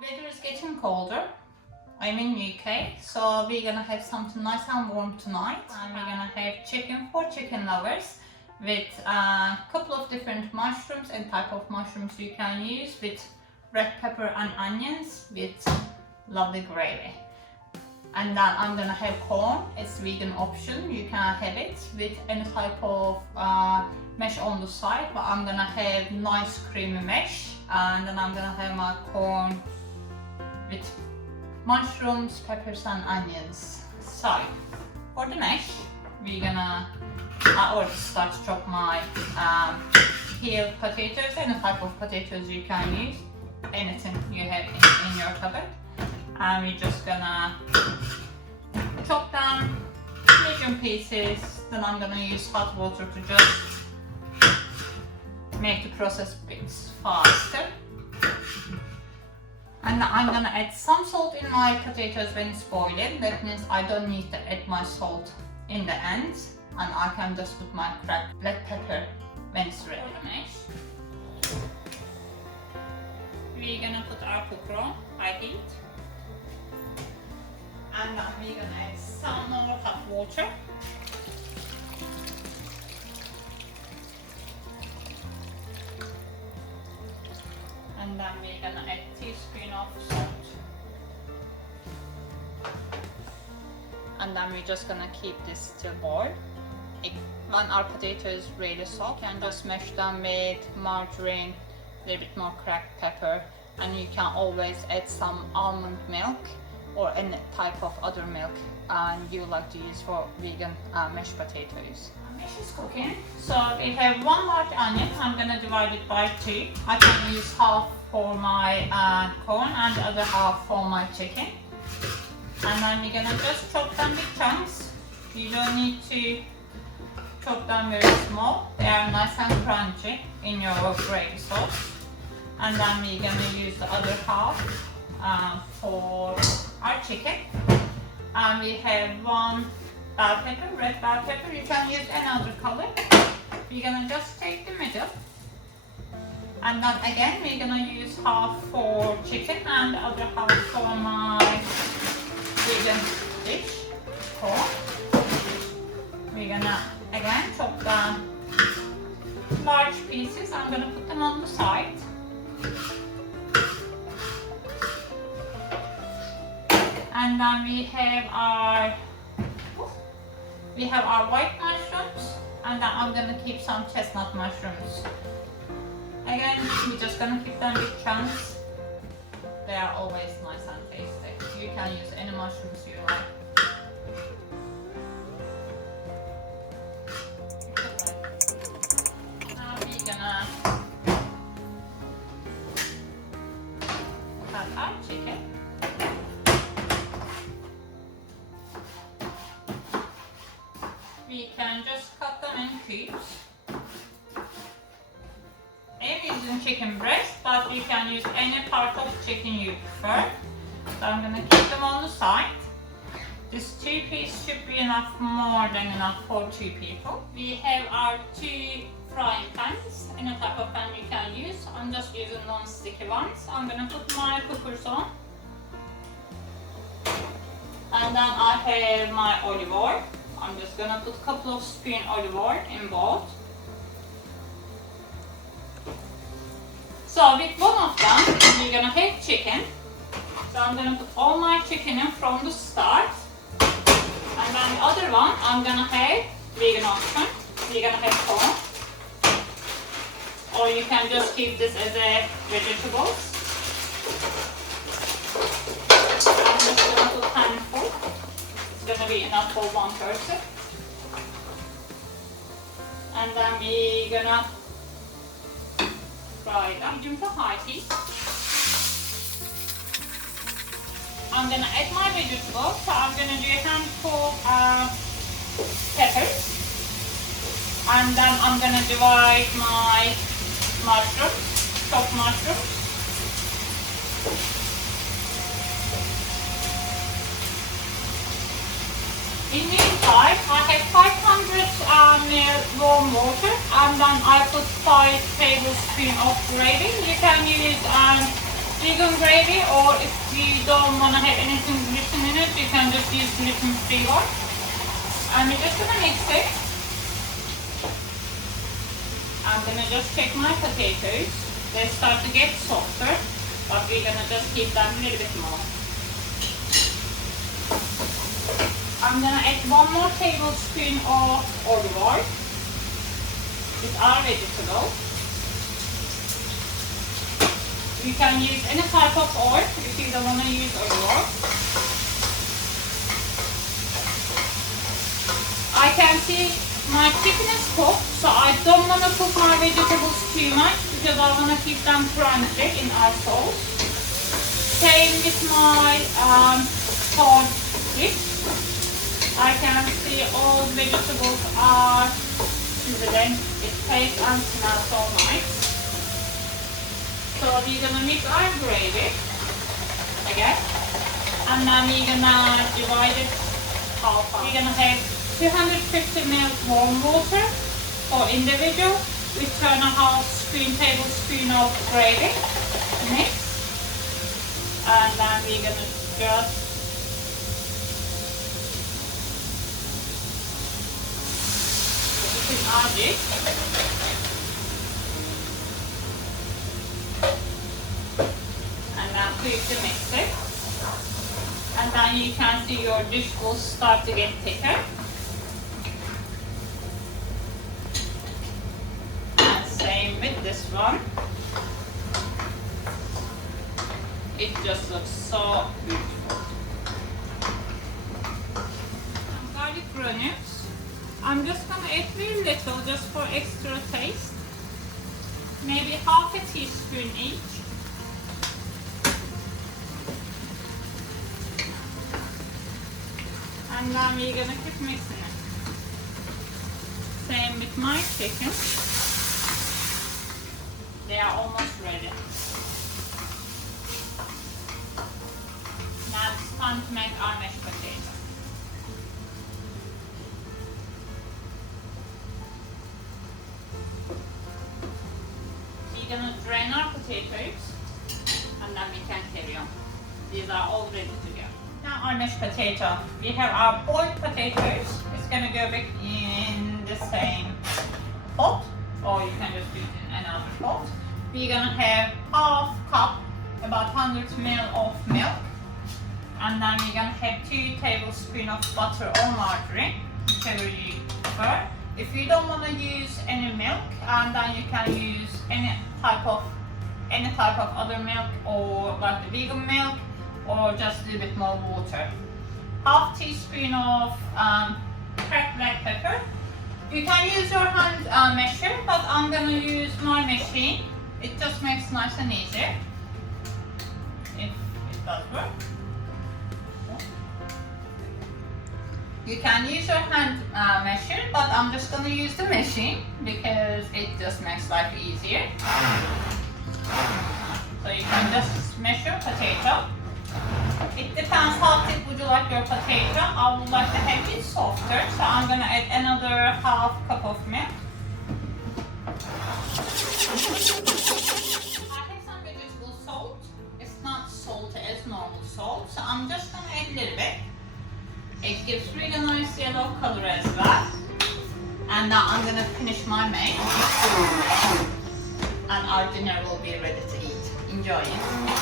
Weather is getting colder. I'm in UK, so we're gonna have something nice and warm tonight. And we're gonna have chicken for chicken lovers with a couple of different mushrooms and type of mushrooms you can use, with red pepper and onions with lovely gravy. And then I'm gonna have corn. It's vegan option. You can have it with any type of mesh on the side, but I'm gonna have nice creamy mesh. And then I'm gonna have my corn with mushrooms, peppers and onions. So for the mesh, I already start to chop my peeled potatoes. Any type of potatoes you can use, anything you have in your cupboard. And we're just gonna chop them medium pieces. Then I'm gonna use hot water to just make the process a bit faster. And I'm gonna add some salt in my potatoes when it's boiling. That means I don't need to add my salt in the end, and I can just put my cracked black pepper when it's ready. We're gonna put our cooker on high heat, and then we're gonna add some more hot water. And then we're gonna add a teaspoon of salt. And then we're just gonna keep this till boil. When our potato is really soft, you can just mash them with margarine, a little bit more cracked pepper, and you can always add some almond milk or any type of other milk you like to use for vegan mashed potatoes. Mesh is cooking, so we have one large onion. I'm gonna divide it by two. I can use half for my corn and the other half for my chicken. And then we're gonna just chop them with chunks. You don't need to chop them very small. They are nice and crunchy in your gravy sauce. And then we're gonna use the other half for our chicken. And we have one bell pepper, red bell pepper. You can use any other color. We're gonna just take the middle. And then again, we're gonna use half for chicken and the other half for my vegan dish, corn. We're gonna again chop the large pieces. I'm gonna put them on the side. And then we have our white mushrooms, and then I'm gonna keep some chestnut mushrooms. Again, we're just gonna keep them with chunks. They are always nice and tasty. You can use any mushrooms you like. Now we're gonna have our chicken. We can just cut them in cubes. I'm using chicken breast, but you can use any part of chicken you prefer. So I'm going to keep them on the side. This 2 piece should be more than enough for 2 people. We have our 2 frying pans. Any type of pan you can use. I'm just using non-sticky ones. I'm going to put my cookers on. And then I have my olive oil. I'm just gonna put a couple of spoons olive oil in both. So with one of them, we're gonna have chicken. So I'm gonna put all my chicken in from the start. And then the other one, I'm gonna have vegan option. We're gonna have corn. Or you can just keep this as a vegetables. I'm just gonna put a handful. Gonna be enough for one person. And then we're gonna fry them medium to high heat. I'm gonna add my vegetables. So I'm gonna do a handful of peppers, and then I'm gonna divide my mushrooms, chopped mushrooms. In the meantime, I have 500 ml warm water, and then I put 5 tablespoons of gravy. You can use vegan gravy, or if you don't want to have anything gluten in it, you can just use gluten-free one. And we're just gonna mix it. I'm gonna just check my potatoes. They start to get softer, but we're gonna just keep them a little bit more. I'm gonna add 1 more tablespoon of olive oil with our vegetable. You can use any type of oil if you don't want to use olive oil. I can see my chicken is cooked, so I don't want to cook my vegetables too much because I want to keep them crunchy in our sauce. Same with my corn chips. I can see all the vegetables are sizzling. It tastes and smells so nice. So we're gonna mix our gravy again, and then we're gonna divide it half. We're gonna have 250 ml warm water for individual with 2.5 tablespoon of gravy mix, and then we're gonna just put in our dish. And then quickly mix it, and then you can see your dish will start to get thicker. And same with this one. It just looks so beautiful. Garlic granules. I'm just gonna add very little just for extra taste. Maybe half a teaspoon each. And then we're gonna keep mixing it. Same with my chicken. They are almost ready. Now it's time to make our mashed potato. We're gonna drain our potatoes, and then we can carry on. These are all ready to go. Now our mashed potato. We have our boiled potatoes. It's gonna go back in the same pot, or you can just do it in another pot. We're gonna have half cup, about 100 ml of milk, and then we're gonna have 2 tablespoons of butter or margarine, whichever you prefer. If you don't want to use any milk, then you can use any type of other milk, or like the vegan milk, or just a little bit more water. Half teaspoon of cracked black pepper. You can use your hand measure, but I'm gonna use my machine. It just makes nice and easier. If it does work. You can use your hand measure, but I'm just gonna use the machine because it just makes life easier. So you can just measure potato. It depends how thick would you like your potato. I would like to have it softer, so I'm gonna add another half cup of milk. I have some vegetable salt. It's not salty as normal salt, so I'm just gonna add a little bit. It gives really nice yellow color as well. And now I'm gonna finish my meal, and our dinner will be ready to eat. Enjoy it.